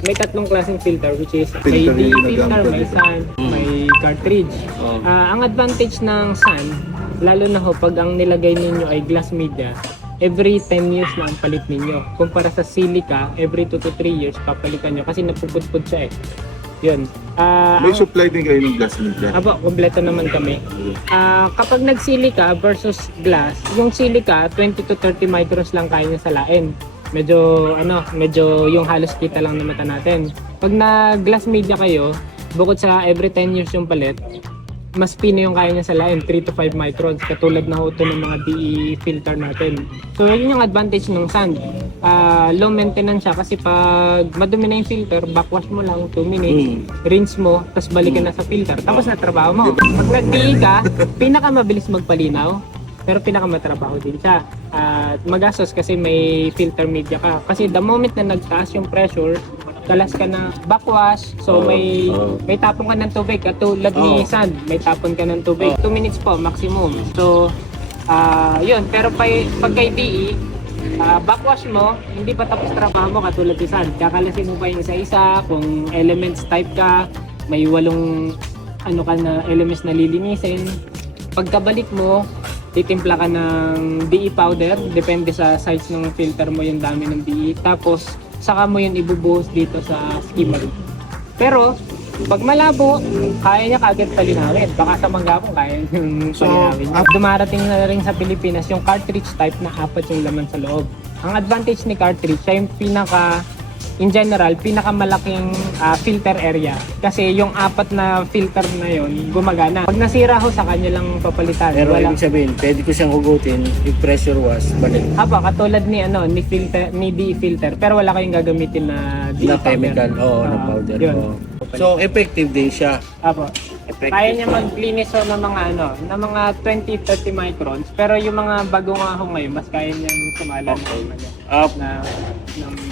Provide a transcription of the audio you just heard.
may tatlong klaseng filter which is may Filter DE yung filter, nagamit may dito. sand, may cartridge. Ang advantage ng sand, lalo na ho pag ang nilagay ninyo ay glass media, every 10 years na ang palit ninyo. Kumpara sa silica, every 2 to 3 years papalitan nyo kasi napupudpud siya eh. Yun. May supply din kayo ng glass media. Aba, kompleto naman kami. Kapag nag-silica versus glass, yung silica 20 to 30 microns lang kaya niya salain. Medyo yung halos kita lang ng mata natin. Pag na-glass media kayo, bukod sa every 10 years yung palit, mas pino yung kaya niya salain, 3 to 5 microns, katulad na ho ito ng mga DE filter natin. So yun yung advantage ng sand. Low maintenance siya kasi pag madumi na yung filter, backwash mo lang 2 minutes, rinse mo, tapos balikan na sa filter, tapos na trabaho mo. Pag nag-DE ka, pinakamabilis magpalinaw, pero pinakamatrabaho din siya. Magastos kasi may filter media ka. Kasi the moment na nagtaas yung pressure, kalas ka na backwash, so may tapon ka ng tubig, katulad ni sand, may tapon ka ng tubig. 2 minutes po maximum. So yun, pero pag kay DE, backwash mo, hindi pa tapos trabaho mo katulad ni sand. Kakalasin mo pa yung isa-isa, kung elements type ka, may 8 ka na elements na lilinisin. Pagkabalik mo, titimpla ka ng DE powder, depende sa size ng filter mo yung dami ng DE. Tapos saka mo yun ibubuhos dito sa skimmer. Pero pag malabo, kaya niya kagad palinawin. Baka sa manggapong kaya yung palinawin. Dumarating na rin sa Pilipinas yung cartridge type na 4 yung laman sa loob. Ang advantage ni cartridge, siya yung in general, pinakamalaking filter area. Kasi yung 4 na filter na yun, gumagana. Pag nasira ho, sa kanya lang papalitan. Pero ibig sabihin, pwede ko siyang hugutin, yung pressure wash, balik. Katulad ni DE filter, pero wala kayong gagamitin na DE Na chemical, na powder. Yun. So, effective din siya. Kaya niya maglinis ng mga 20-30 microns, pero yung mga bagong ahong ngayon, mas kaya niyang sumalan na